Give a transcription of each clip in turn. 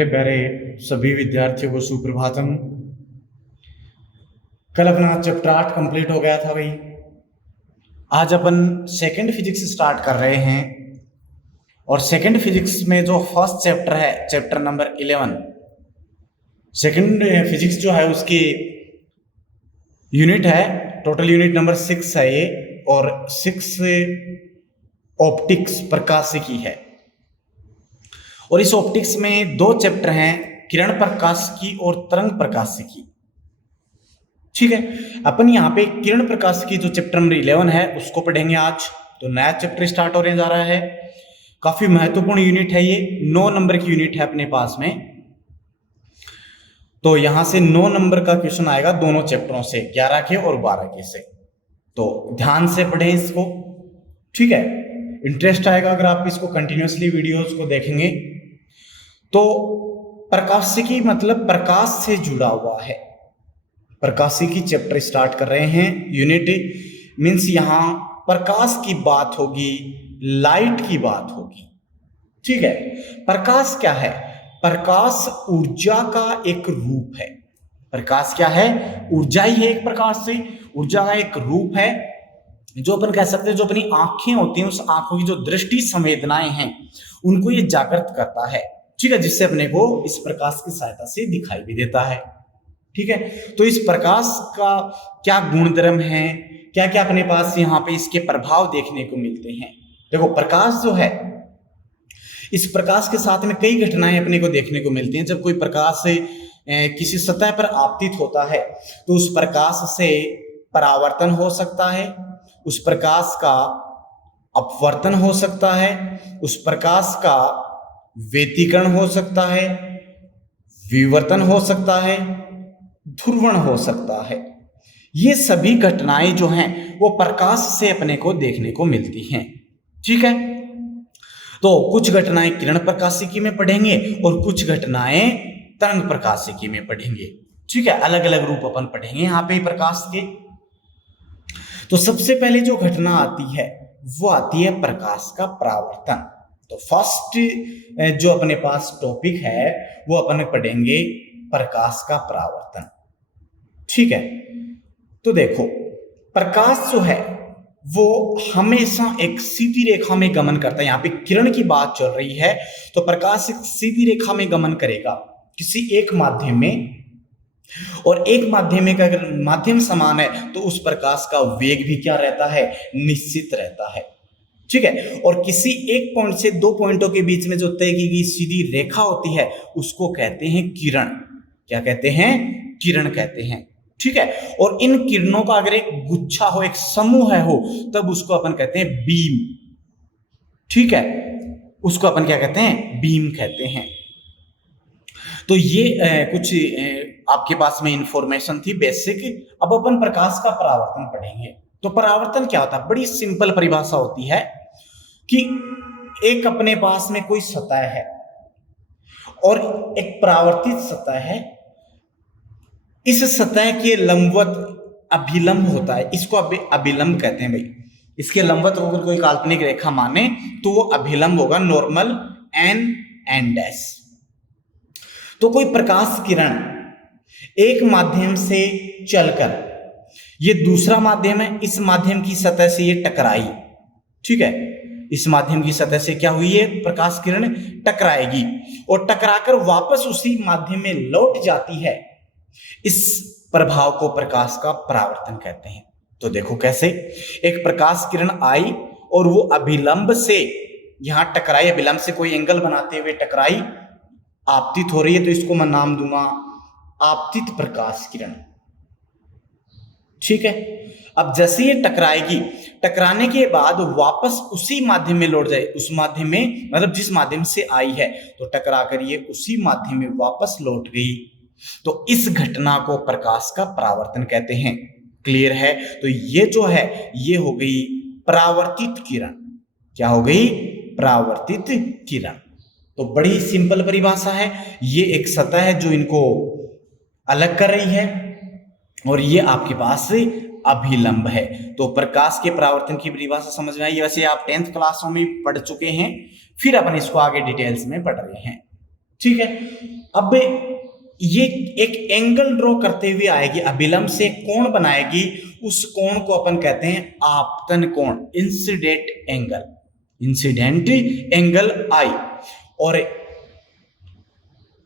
मेरे प्यारे सभी विद्यार्थियों को सुप्रभातम। कल अपना चैप्टर 8 कंप्लीट हो गया था भाई। आज अपन सेकंड फिजिक्स स्टार्ट कर रहे हैं और सेकंड फिजिक्स में जो फर्स्ट चैप्टर है चैप्टर नंबर 11, सेकंड फिजिक्स जो है उसकी यूनिट है, टोटल यूनिट नंबर 6 है ये, और 6 ऑप्टिक्स प्रकाशिकी है। और इस ऑप्टिक्स में 2 चैप्टर हैं, किरण प्रकाशिकी और तरंग प्रकाशिकी। ठीक है, अपन यहाँ पे किरण प्रकाशिकी जो चैप्टर नंबर 11 है उसको पढ़ेंगे आज। तो नया चैप्टर स्टार्ट होने जा रहा है, काफी महत्वपूर्ण यूनिट है ये, 9 नंबर की यूनिट है अपने पास में। तो यहां से 9 नंबर का क्वेश्चन आएगा दोनों चैप्टरों से, 11 के और 12 के से। तो ध्यान से पढ़ें इसको, ठीक है। इंटरेस्ट आएगा अगर आप इसको कंटिन्यूअसली वीडियोस को देखेंगे। तो प्रकाशिकी मतलब प्रकाश से जुड़ा हुआ है। प्रकाशिकी चैप्टर स्टार्ट कर रहे हैं। यूनिट मींस यहां प्रकाश की बात होगी, लाइट की बात होगी, ठीक है। प्रकाश क्या है? प्रकाश ऊर्जा का एक रूप है। प्रकाश क्या है? ऊर्जा ही है एक प्रकार से, ऊर्जा का एक रूप है जो अपन कह सकते हैं, जो अपनी आंखें होती हैं उस आंखों की जो दृष्टि संवेदनाएं हैं उनको ये जागृत करता है, ठीक है, जिससे अपने को इस प्रकाश की सहायता से दिखाई भी देता है, ठीक है। तो इस प्रकाश का क्या गुणधर्म है, क्या क्या अपने पास यहाँ पे इसके प्रभाव देखने को मिलते हैं। देखो, प्रकाश जो है, इस प्रकाश के साथ में कई घटनाएं अपने को देखने को मिलती हैं। जब कोई प्रकाश से किसी सतह पर आपतित होता है तो उस प्रकाश से परावर्तन हो सकता है, उस प्रकाश का अपवर्तन हो सकता है, उस प्रकाश का व्यतिकरण हो सकता है, विवर्तन हो सकता है, ध्रुवण हो सकता है। ये सभी घटनाएं जो हैं वो प्रकाश से अपने को देखने को मिलती हैं, ठीक है। तो कुछ घटनाएं किरण प्रकाशिकी में पढ़ेंगे और कुछ घटनाएं तरंग प्रकाशिकी में पढ़ेंगे, ठीक है। अलग अलग रूप अपन पढ़ेंगे यहाँ पे प्रकाश के। तो सबसे पहले जो घटना आती है वो आती है प्रकाश का परावर्तन। तो फर्स्ट जो अपने पास टॉपिक है वो अपन पढ़ेंगे प्रकाश का परावर्तन, ठीक है। तो देखो, प्रकाश जो है वो हमेशा एक सीधी रेखा में गमन करता है। यहाँ पे किरण की बात चल रही है, तो प्रकाश एक सीधी रेखा में गमन करेगा किसी एक माध्यम में, और एक माध्यम में अगर माध्यम समान है तो उस प्रकाश का वेग भी क्या रहता है? निश्चित रहता है, ठीक है। और किसी एक पॉइंट से 2 पॉइंटों के बीच में जो तय की गई सीधी रेखा होती है उसको कहते हैं किरण। क्या कहते हैं? किरण कहते हैं, ठीक है। और इन किरणों का अगर एक गुच्छा हो, एक समूह हो, तब उसको अपन कहते हैं बीम, ठीक है। उसको अपन क्या कहते हैं? बीम कहते हैं। तो ये कुछ आपके पास में इंफॉर्मेशन थी बेसिक। अब अपन प्रकाश का परावर्तन पढ़ेंगे। तो परावर्तन क्या होता है? बड़ी सिंपल परिभाषा होती है कि एक अपने पास में कोई सतह है और एक परावर्तित सतह है। इस सतह के लंबवत अभिलंब होता है, इसको अभिलंब कहते हैं भाई। इसके लंबवत अगर कोई काल्पनिक रेखा माने तो वो अभिलंब होगा, नॉर्मल एन डैश। तो कोई प्रकाश किरण एक माध्यम से चलकर, ये दूसरा माध्यम है, इस माध्यम की सतह से ये टकराई, ठीक है। इस माध्यम की सतह से क्या हुई? है प्रकाश किरण टकराएगी और टकराकर वापस उसी माध्यम में लौट जाती है। इस प्रभाव को प्रकाश का परावर्तन कहते हैं। तो देखो कैसे, एक प्रकाश किरण आई और वो अभिलंब से यहां टकराई, अभिलंब से कोई एंगल बनाते हुए टकराई, आपतित हो रही है, तो इसको मैं नाम दूंगा आपतित प्रकाश किरण, ठीक है। अब जैसे ये टकराएगी, टकराने के बाद वापस उसी माध्यम में लौट जाए, उस माध्यम में मतलब जिस माध्यम से आई है, तो टकरा कर ये उसी माध्यम में वापस लौट गई। तो इस घटना को प्रकाश का परावर्तन कहते हैं। क्लियर है? तो ये जो है ये हो गई परावर्तित किरण। क्या हो गई? परावर्तित किरण। तो बड़ी सिंपल परिभाषा है। ये एक सतह है जो इनको अलग कर रही है और ये आपके पास अभिलंब है। तो प्रकाश के परावर्तन की परिभाषा समझ में आई। वैसे आप 10th क्लासों में पढ़ चुके हैं, फिर अपन इसको आगे डिटेल्स में पढ़ रहे हैं, ठीक है, अब ये एक एंगल ड्रॉ करते हुए आएगी, अभिलंब से कोण बनाएगी, उस कोण को अपन कहते हैं आपतन कोण, इंसिडेंट एंगल, इंसिडेंट एंगल आई। और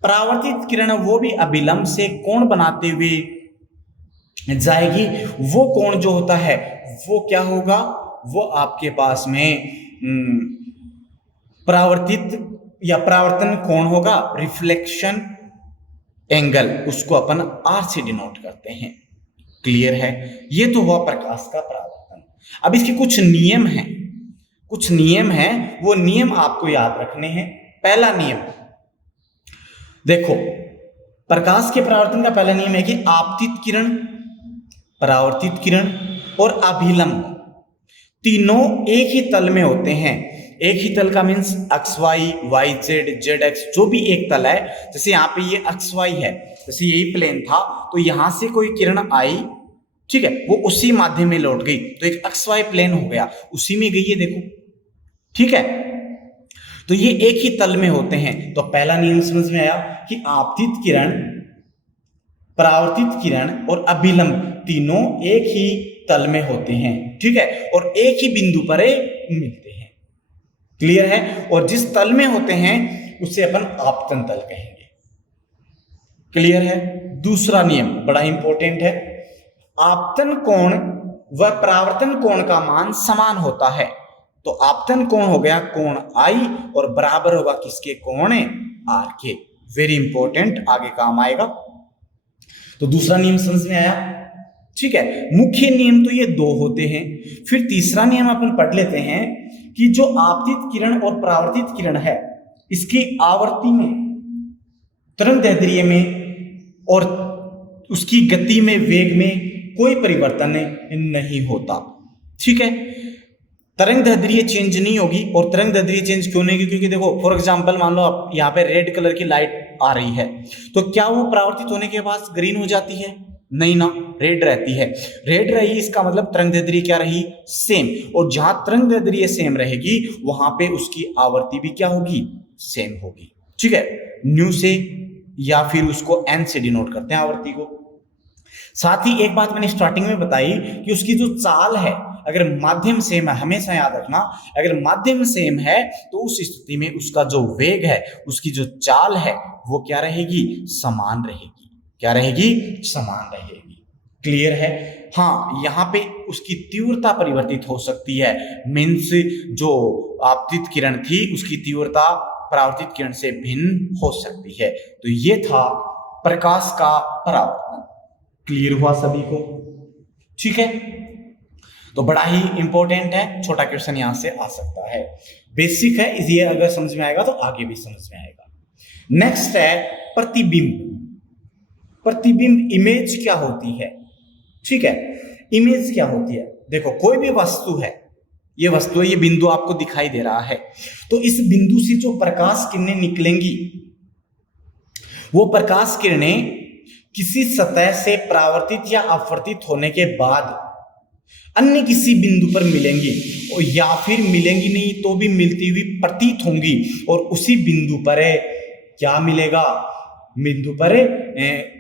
परावर्तित किरण वो भी अभिलंब से कोण बनाते हुए जाएगी, वो कोण जो होता है वो क्या होगा, वो आपके पास में परावर्तित या परावर्तन कोण होगा, रिफ्लेक्शन एंगल, उसको अपन आर से डिनोट करते हैं। क्लियर है, ये तो हुआ प्रकाश का परावर्तन। अब इसके कुछ नियम हैं, कुछ नियम हैं, वो नियम आपको याद रखने हैं। पहला नियम देखो, प्रकाश के परावर्तन का पहला नियम है कि आपतित किरण, परावर्तित किरण और अभिलंब तीनों एक ही तल में होते हैं। एक ही तल का means X Y, Y Z, Z X, जो भी एक तल है। जैसे यहाँ पे ये एक्स वाई है, जैसे यही प्लेन था, तो यहां से कोई किरण आई, ठीक है, वो उसी माध्यम में लौट गई, तो एक एक्स वाई प्लेन हो गया, उसी में गई है, देखो, ठीक है। तो ये एक ही तल में होते हैं। तो पहला नियम समझ में आया कि आपतित किरण, परावर्तित किरण और अभिलंब तीनों एक ही तल में होते हैं, ठीक है, और एक ही बिंदु पर मिलते हैं। क्लियर है, और जिस तल में होते हैं उसे अपन आपतन तल कहेंगे। क्लियर है। दूसरा नियम बड़ा इंपॉर्टेंट है, आपतन कोण व परावर्तन कोण का मान समान होता है। तो आपतन कोण हो गया कोण आई और बराबर होगा किसके, कोण आर के। वेरी इंपॉर्टेंट, आगे काम आएगा। तो दूसरा नियम समझ में आया, ठीक है। मुख्य नियम तो ये दो होते हैं। फिर तीसरा नियम अपन पढ़ लेते हैं कि जो आपतित किरण और परावर्तित किरण है, इसकी आवर्ती में, तरंगदैर्ध्य में और उसकी गति में, वेग में कोई परिवर्तन नहीं होता, ठीक है। तरंगदैर्ध्य चेंज नहीं होगी। और तरंगदैर्ध्य चेंज क्यों नहीं होगी, क्योंकि देखो फॉर एग्जांपल मान लो आप यहाँ पे रेड कलर की लाइट आ रही है, तो क्या वो परावर्तित होने के बाद ग्रीन हो जाती है? नहीं ना, रेड रहती है। रेड रही, इसका मतलब तरंगदैर्ध्य क्या रही, सेम। और जहां तरंगदैर्ध्य सेम रहेगी वहां पे उसकी आवर्ती भी क्या होगी, सेम होगी, ठीक है। न्यू से या फिर उसको एन से डिनोट करते हैं आवर्ती को। साथ ही एक बात मैंने स्टार्टिंग में बताई कि उसकी जो चाल है, अगर माध्यम सेम है, हमेशा याद रखना, अगर माध्यम सेम है तो उस स्थिति में उसका जो वेग है, उसकी जो चाल है, वो क्या रहेगी, समान रहेगी। क्या रहेगी, समान रहेगी। क्लियर है। हाँ, यहाँ पे उसकी तीव्रता परिवर्तित हो सकती है, मीन्स जो आपतित किरण थी उसकी तीव्रता परावर्तित किरण से भिन्न हो सकती है। तो ये था प्रकाश का परावर्तन। क्लियर हुआ सभी को, ठीक है। तो बड़ा ही इंपॉर्टेंट है, छोटा क्वेश्चन यहां से आ सकता है, बेसिक है, ये अगर समझ में आएगा तो आगे भी समझ में आएगा। नेक्स्ट है प्रतिबिंब। प्रतिबिंब इमेज क्या होती है, ठीक है। इमेज क्या होती है, देखो कोई भी वस्तु है, ये वस्तु है, ये बिंदु आपको दिखाई दे रहा है, तो इस बिंदु से जो प्रकाश किरणें निकलेंगी, वो प्रकाश किरणें किसी सतह से परावर्तित या अपवर्तित होने के बाद अन्य किसी बिंदु पर मिलेंगी, और या फिर मिलेंगी नहीं तो भी मिलती हुई प्रतीत होंगी, और उसी बिंदु पर क्या मिलेगा, बिंदु पर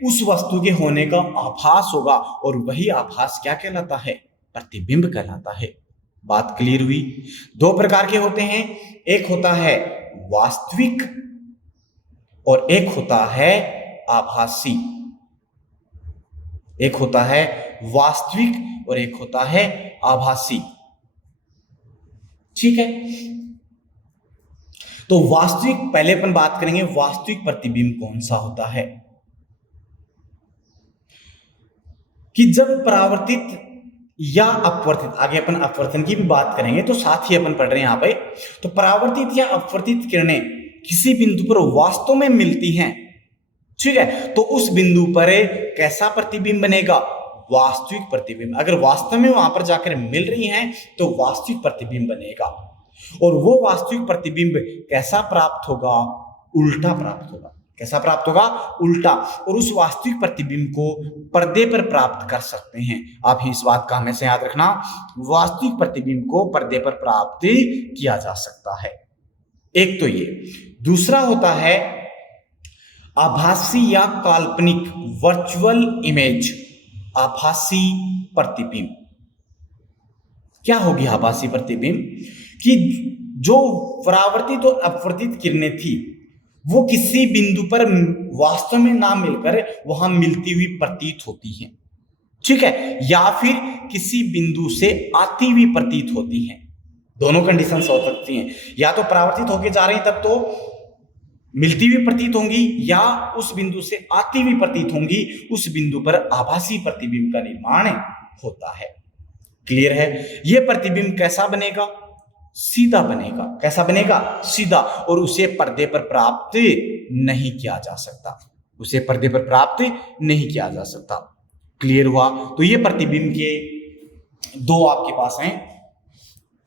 उस वस्तु के होने का आभास होगा, और वही आभास क्या कहलाता है, प्रतिबिंब कहलाता है। बात क्लियर हुई। दो प्रकार के होते हैं, एक होता है वास्तविक और एक होता है आभासी। एक होता है वास्तविक और एक होता है आभासी, ठीक है। तो वास्तविक, पहले अपन बात करेंगे वास्तविक प्रतिबिंब कौन सा होता है, कि जब परावर्तित या अपवर्तित, आगे अपन अपवर्तन की भी बात करेंगे तो साथ ही अपन पढ़ रहे हैं यहां पे। तो परावर्तित या अपवर्तित किरणें किसी बिंदु पर वास्तव में मिलती हैं, ठीक है, तो उस बिंदु पर कैसा प्रतिबिंब बनेगा, वास्तविक प्रतिबिंब। अगर वास्तव में वहां पर जाकर मिल रही हैं तो वास्तविक प्रतिबिंब बनेगा। और वो वास्तविक प्रतिबिंब कैसा प्राप्त होगा, उल्टा प्राप्त होगा। कैसा प्राप्त होगा, उल्टा। और उस वास्तविक प्रतिबिंब को पर्दे पर प्राप्त कर सकते हैं। आप इस बात का हमेशा याद रखना, वास्तविक प्रतिबिंब को पर्दे पर प्राप्त किया जा सकता है। एक तो ये। दूसरा होता है आभासी या काल्पनिक वर्चुअल इमेज, आभासी प्रतिबिंब। क्या होगी आभासी प्रतिबिंब? कि जो परावर्तित और अपवर्तित किरणें थी वो किसी बिंदु पर वास्तव में ना मिलकर वहां मिलती हुई प्रतीत होती हैं, ठीक है, या फिर किसी बिंदु से आती हुई प्रतीत होती हैं। दोनों कंडीशंस हो सकती हैं, या तो परावर्तित होके जा रही तब तो मिलती हुई प्रतीत होंगी, या उस बिंदु से आती हुई प्रतीत होंगी, उस बिंदु पर आभासी प्रतिबिंब का निर्माण होता है। क्लियर है? यह प्रतिबिंब कैसा बनेगा? सीधा बनेगा। कैसा बनेगा? सीधा। और उसे पर्दे पर प्राप्त नहीं किया जा सकता, उसे पर्दे पर प्राप्त नहीं किया जा सकता। क्लियर हुआ? तो ये प्रतिबिंब के दो आपके पास हैं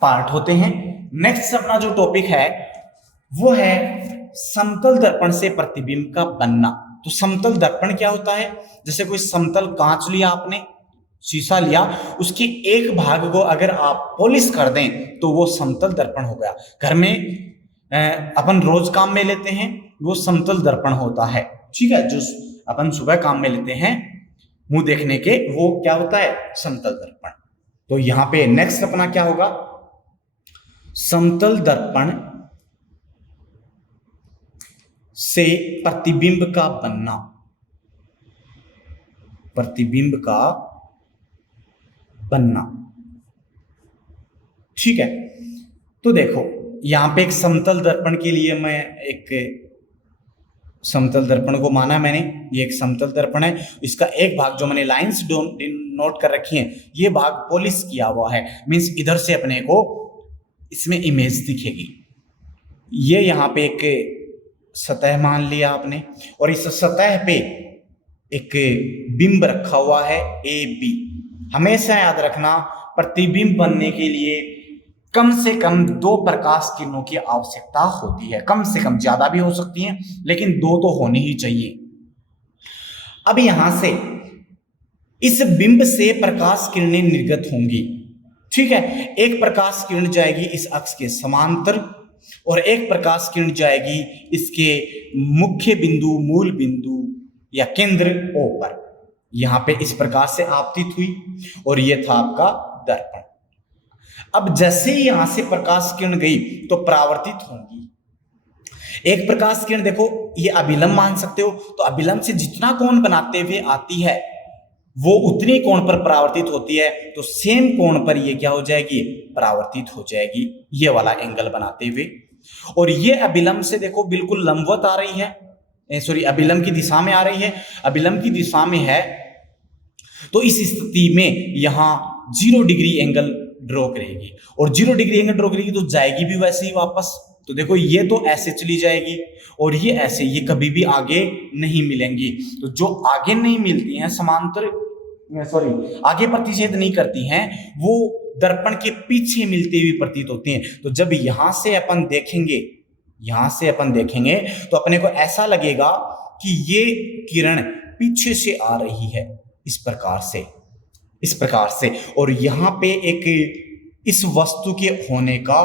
पार्ट होते हैं। नेक्स्ट अपना जो टॉपिक है वो है समतल दर्पण से प्रतिबिंब का बनना। तो समतल दर्पण क्या होता है? जैसे कोई समतल कांच लिया आपने, शीशा लिया, उसके एक भाग को अगर आप पॉलिश कर दें तो वो समतल दर्पण हो गया। घर में अपन रोज काम में लेते हैं, वो समतल दर्पण होता है, ठीक है। जो अपन सुबह काम में लेते हैं मुंह देखने के, वो क्या होता है? समतल दर्पण। तो यहां पे नेक्स्ट अपना क्या होगा? समतल दर्पण से प्रतिबिंब का बनना, प्रतिबिंब का बनना, ठीक है। तो देखो यहां पे एक समतल दर्पण के लिए मैं एक समतल दर्पण को माना मैंने, ये एक समतल दर्पण है। इसका एक भाग जो मैंने लाइंस नोट कर रखी हैं, ये भाग पॉलिश किया हुआ है, मींस इधर से अपने को इसमें इमेज दिखेगी। ये यहाँ पे एक सतह मान लिया आपने, और इस सतह पे एक बिंब रखा हुआ है ए बी। हमेशा याद रखना, प्रतिबिंब बनने के लिए कम से कम 2 प्रकाश किरणों की आवश्यकता होती है। कम से कम, ज्यादा भी हो सकती हैं लेकिन 2 तो होनी ही चाहिए। अब यहां से इस बिंब से प्रकाश किरणें निर्गत होंगी, ठीक है। एक प्रकाश किरण जाएगी इस अक्ष के समांतर, और एक प्रकाश किरण जाएगी इसके मुख्य बिंदु, मूल बिंदु या केंद्र O पर। यहां पे इस प्रकार से आपतित हुई, और यह था आपका दर्पण। अब जैसे ही यहां से प्रकाश किरण गई तो परावर्तित होंगी। एक प्रकाश किरण देखो, ये अभिलंब मान सकते हो, तो अभिलंब से जितना कोण बनाते हुए आती है वो उतनी कोण पर परावर्तित होती है। तो सेम कोण पर ये क्या हो जाएगी? परावर्तित हो जाएगी, ये वाला एंगल बनाते हुए। और ये अभिलंब से देखो बिल्कुल लंबवत आ रही है, सॉरी अभिलंब की दिशा में आ रही है, अभिलंब की दिशा में है। तो इस स्थिति में यहां 0 डिग्री एंगल ड्रॉ करेगी, और 0 डिग्री एंगल ड्रॉ करेगी तो जाएगी भी वैसे ही वापस। तो देखो ये तो ऐसे चली जाएगी, और ये ऐसे, ये कभी भी आगे नहीं मिलेंगी। तो जो आगे नहीं मिलती हैं, समांतर आगे प्रतिच्छेद नहीं करती हैं, वो दर्पण के पीछे मिलती हुई प्रतीत होती हैं। तो जब यहां से अपन देखेंगे, यहां से अपन देखेंगे तो अपने को ऐसा लगेगा कि ये किरण पीछे से आ रही है, इस प्रकार से, इस प्रकार से। और यहां पे एक इस वस्तु के होने का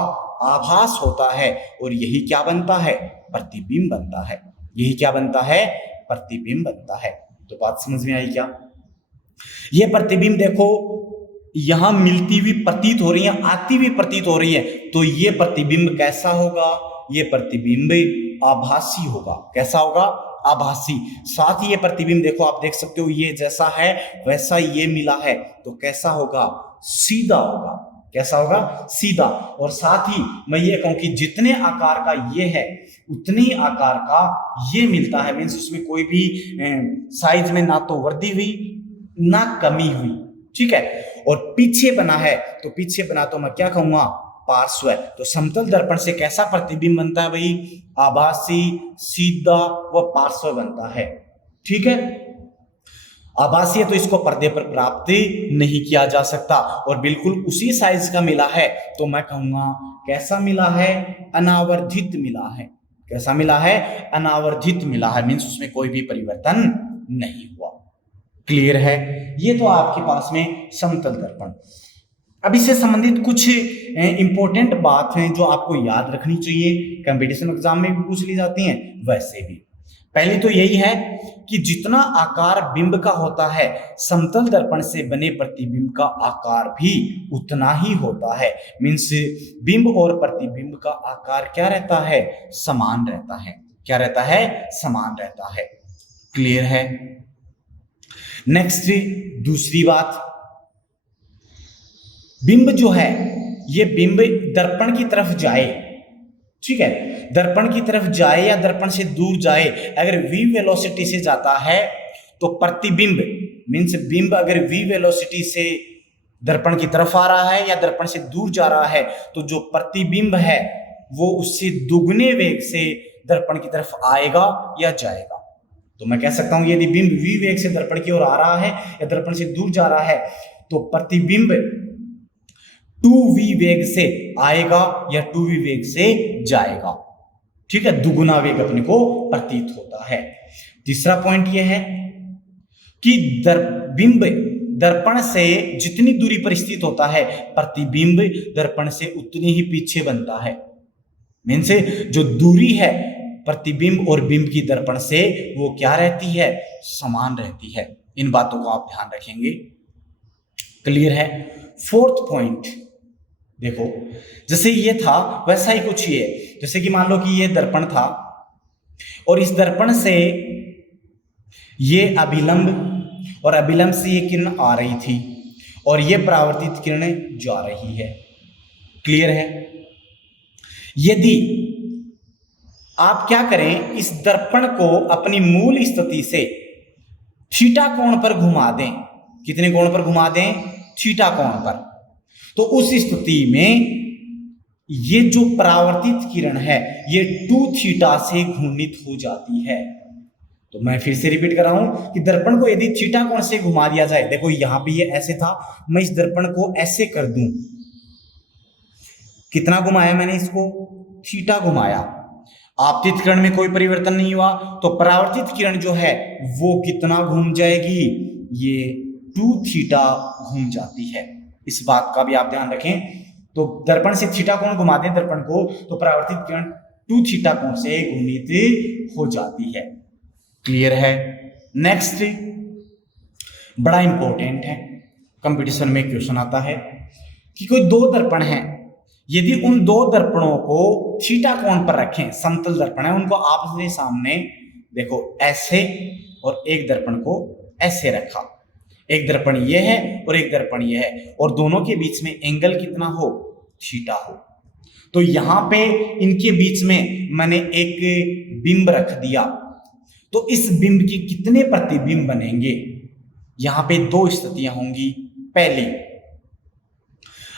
आभास होता है, और यही क्या बनता है? प्रतिबिंब बनता है। यही क्या बनता है? प्रतिबिंब बनता है। तो बात समझ में आई क्या? ये प्रतिबिंब देखो यहां मिलती हुई प्रतीत हो रही है, आती हुई प्रतीत हो रही है। तो ये प्रतिबिंब कैसा होगा? ये प्रतिबिंब आभासी होगा। कैसा होगा? आभासी। साथ ही ये प्रतिबिंब देखो, आप देख सकते हो, ये जैसा है वैसा ये मिला है, तो कैसा होगा? सीधा होगा। कैसा होगा? सीधा। और साथ ही मैं ये कहूं कि जितने आकार का ये है उतने ही आकार का ये मिलता है, मीन्स उसमें कोई भी साइज में ना तो वृद्धि हुई ना कमी हुई, ठीक है। और पीछे बना है, तो पीछे बना तो मैं क्या कहूंगा? पार्श्व है। तो समतल दर्पण से कैसा प्रतिबिंब बनता है भाई? आभासी, सीधा व पार्श्व बनता है, ठीक है। आभासी है तो इसको पर्दे पर प्राप्त नहीं किया जा सकता, और बिल्कुल उसी साइज का मिला है तो मैं कहूंगा कैसा मिला है? अनावर्धित मिला है। कैसा मिला है? अनावर्धित मिला है, मीन्स उसमें कोई भी परिवर्तन नहीं हुआ। क्लियर है? ये तो आपके पास में समतल दर्पण। अब इससे संबंधित कुछ इंपॉर्टेंट बात हैं जो आपको याद रखनी चाहिए, कंपटीशन एग्जाम में भी पूछ ली जाती हैं, वैसे भी। पहली तो यही है कि जितना आकार बिंब का होता है समतल दर्पण से बने प्रतिबिंब का आकार भी उतना ही होता है। मीन्स बिंब और प्रतिबिंब का आकार क्या रहता है, समान रहता है। क्या रहता है, समान रहता है। क्लियर है। नेक्स्ट दूसरी बात, बिंब जो है ये बिंब दर्पण की तरफ जाए, ठीक है, दर्पण की तरफ जाए या दर्पण से दूर जाए, अगर v वेलोसिटी से जाता है तो प्रतिबिंब मीन्स बिंब अगर v वेलोसिटी से दर्पण की तरफ आ रहा है या दर्पण से दूर जा रहा है तो जो प्रतिबिंब है वो उससे दुगने वेग से दर्पण की तरफ आएगा या जाएगा। तो मैं कह सकता हूं यदि बिंब v वेग से दर्पण की ओर आ रहा है या दर्पण से दूर जा रहा है तो प्रतिबिंब 2v वेग से आएगा या 2v वेग से जाएगा। ठीक है, दुगुना वेग अपने को प्रतीत होता है। तीसरा पॉइंट यह है कि बिंब दर्पण से जितनी दूरी पर स्थित होता है प्रतिबिंब दर्पण से उतनी ही पीछे बनता है। मीन्स जो दूरी है प्रतिबिंब और बिंब की दर्पण से वो क्या रहती है, समान रहती है। इन बातों को आप ध्यान रखेंगे। क्लियर है। फोर्थ पॉइंट देखो, जैसे ये था वैसा ही कुछ ही है। जैसे कि मान लो कि ये दर्पण था और इस दर्पण से ये अभिलंब और अभिलंब से ये किरण आ रही थी और ये परावर्तित किरणें जा रही है। क्लियर है। यदि आप क्या करें, इस दर्पण को अपनी मूल स्थिति से थीटा कोण पर घुमा दें। कितने कोण पर घुमा दें, थीटा कोण पर। तो उस स्थिति में ये जो परावर्तित किरण है ये 2 थीटा से घूर्णित हो जाती है। तो मैं फिर से रिपीट कर रहा हूं कि दर्पण को यदि थीटा कोण से घुमा दिया जाए, देखो यहां पे ये ऐसे था, मैं इस दर्पण को ऐसे कर दूं, कितना घुमाया मैंने इसको, थीटा घुमाया। आपतित किरण में कोई परिवर्तन नहीं हुआ तो परावर्तित किरण जो है वो कितना घूम जाएगी, ये 2 थीटा घूम जाती है। इस बात का भी आप ध्यान रखें। तो दर्पण से थीटा कोण घुमा दें दर्पण को तो परावर्तित किरण 2 थीटा कोण से घूर्णित हो जाती है। क्लियर है। नेक्स्ट बड़ा इंपॉर्टेंट है, कंपटीशन में क्वेश्चन आता है कि कोई 2 दर्पण हैं, यदि उन 2 दर्पणों को थीटा कोण पर रखें, समतल दर्पण है, उनको आपस में सामने देखो ऐसे, और एक दर्पण को ऐसे रखा। एक दर्पण ये है और एक दर्पण ये है और दोनों के बीच में एंगल कितना हो, थीटा हो। तो यहां पे इनके बीच में मैंने एक बिंब रख दिया, तो इस बिंब की कितने प्रतिबिंब बनेंगे। यहां पे 2 स्थितियां होंगी। पहली,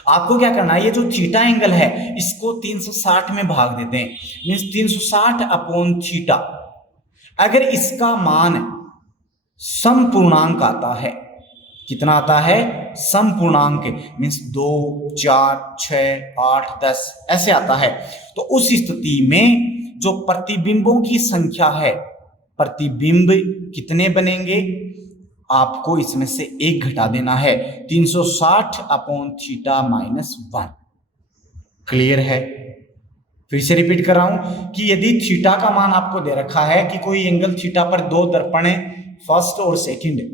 आपको क्या करना है, ये जो थीटा एंगल है इसको 360 में भाग देते हैं। Means 360 upon theta. अगर इसका मान समपूर्णांक आता है, कितना आता है, समपूर्णांक, मीन्स 2, 4, 6, 8, 10 ऐसे आता है, तो उस स्थिति में जो प्रतिबिंबों की संख्या है, प्रतिबिंब कितने बनेंगे, आपको इसमें से 1 घटा देना है, 360 अपॉन थीटा माइनस 1। क्लियर है। फिर से रिपीट कर रहा हूं कि यदि थीटा का मान आपको दे रखा है कि कोई एंगल थीटा पर 2 दर्पण फर्स्ट और सेकंड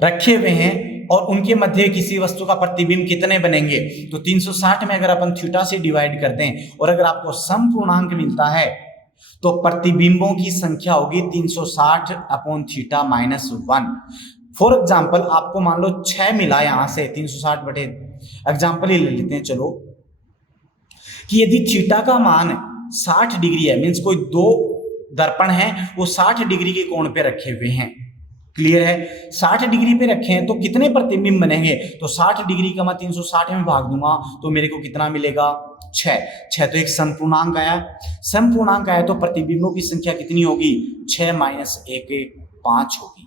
रखे हुए हैं और उनके मध्य किसी वस्तु का प्रतिबिंब कितने बनेंगे, तो 360 में अगर अपन थीटा से डिवाइड कर दें और अगर आपको समपूर्णांक मिलता है तो प्रतिबिंबों की संख्या होगी 360 upon theta minus 1। For example आपको मान लो 6 मिला, यहां से 360 बटे एग्जाम्पल ही ले लेते हैं चलो, कि यदि थीटा का मान 60 डिग्री है, मीन्स कोई 2 दर्पण है वो 60 डिग्री के कोण पे रखे हुए हैं। क्लियर है। 60 डिग्री पे रखे हैं तो कितने प्रतिबिंब बनेंगे, तो 60 डिग्री का मैं 360 में भाग दूंगा तो मेरे को कितना मिलेगा, 6। तो एक समपूर्णांक आया, समपूर्णांक आया तो प्रतिबिंबों की संख्या कितनी होगी, 6 माइनस 1 5 होगी।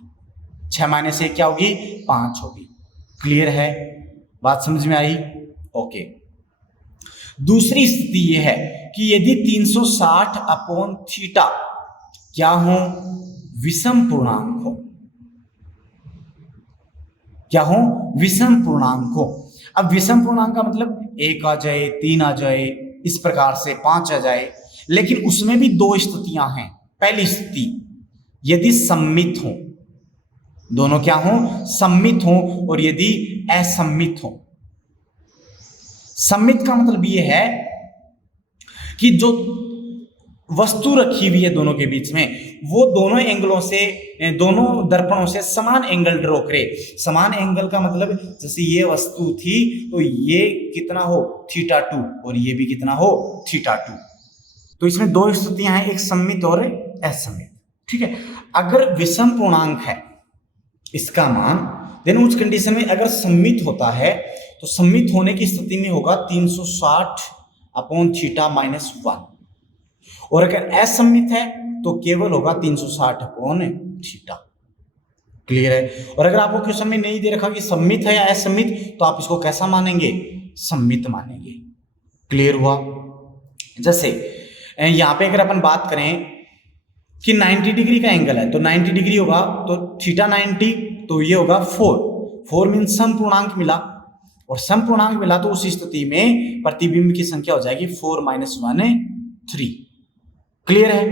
6 माइनस 1 क्या होगी, 5 होगी। क्लियर है, बात समझ में आई। ओके। दूसरी स्थिति यह है कि यदि 360 अपॉन थीटा क्या हो, विषम पूर्णांक हो, क्या हो, विषम पूर्णांक हो। अब विषम पूर्णांक का मतलब 1 आ जाए, 3 आ जाए, इस प्रकार से 5 आ जाए, लेकिन उसमें भी 2 स्थितियां हैं। पहली स्थिति यदि सममित हो, दोनों क्या हो, सममित हो, और यदि असममित हो। सममित का मतलब ये है कि जो वस्तु रखी हुई है दोनों के बीच में, वो दोनों एंगलों से, दोनों दर्पणों से समान एंगल ड्रॉ करे। समान एंगल का मतलब जैसे ये वस्तु थी तो ये कितना हो, θ2, और ये भी कितना हो, θ2। तो इसमें दो स्थितियां हैं, एक सममित और असममित। ठीक है, अगर विषम पूर्णांक है इसका मान, देन उस कंडीशन में अगर सममित होता है तो सममित होने की स्थिति में होगा 360/θ-1, और अगर असममित है तो केवल होगा 360/θ। क्लियर है। और अगर आपको क्वेश्चन में नहीं दे रखा कि सममित है या असममित, तो आप इसको कैसा मानेंगे, सममित मानेंगे। क्लियर हुआ। जैसे यहां पे अगर अपन बात करें कि 90 डिग्री का एंगल है, तो 90 डिग्री होगा तो θ90, तो ये होगा 4 मीन्स सम पूर्णांक मिला, और सम पूर्णांक मिला तो उस स्थिति में प्रतिबिंब की संख्या हो जाएगी 4 - 1 3। क्लियर है।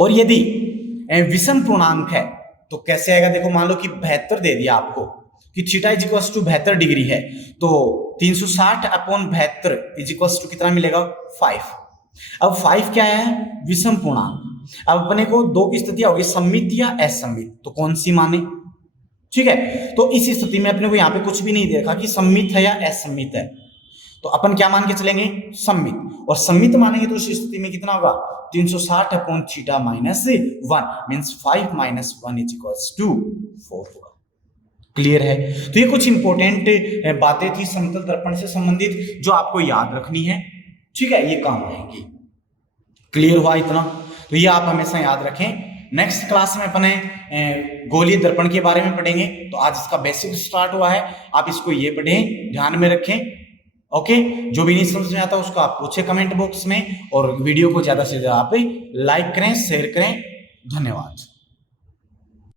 और यदि विषम पूर्णांक है तो कैसे आएगा, देखो मान लो कि 72 दे दिया आपको कि θ = 72 डिग्री है, तो 360/72 कितना मिलेगा, 5। अब 5 क्या है, विषम पूर्णांक। अब अपने को दो की स्थिति होगी, सममित या असममित, तो कौन सी माने। ठीक है, तो इस स्थिति में अपने को यहाँ पे कुछ भी नहीं देखा कि सममित है या असममित है, तो अपन क्या मान के चलेंगे, सममित। और सममित मानेंगे तो उस स्थिति में कितना होगा, 360/θ - 1 मीन्स 5 - 1 = 4 होगा। क्लियर है। तो ये कुछ इंपॉर्टेंट बातें थी समतल दर्पण से संबंधित जो आपको याद रखनी है। ठीक है, ये काम आएंगी। क्लियर हुआ इतना, तो ये आप हमेशा याद रखें। नेक्स्ट क्लास में अपने गोलीय दर्पण के बारे में पढ़ेंगे, तो आज इसका बेसिक स्टार्ट हुआ है, आप इसको ये पढ़ें, ध्यान में रखें। ओके, जो भी नहीं समझ में आता उसको आप पूछे कमेंट बॉक्स में, और वीडियो को ज्यादा से ज्यादा आप लाइक करें, शेयर करें। धन्यवाद।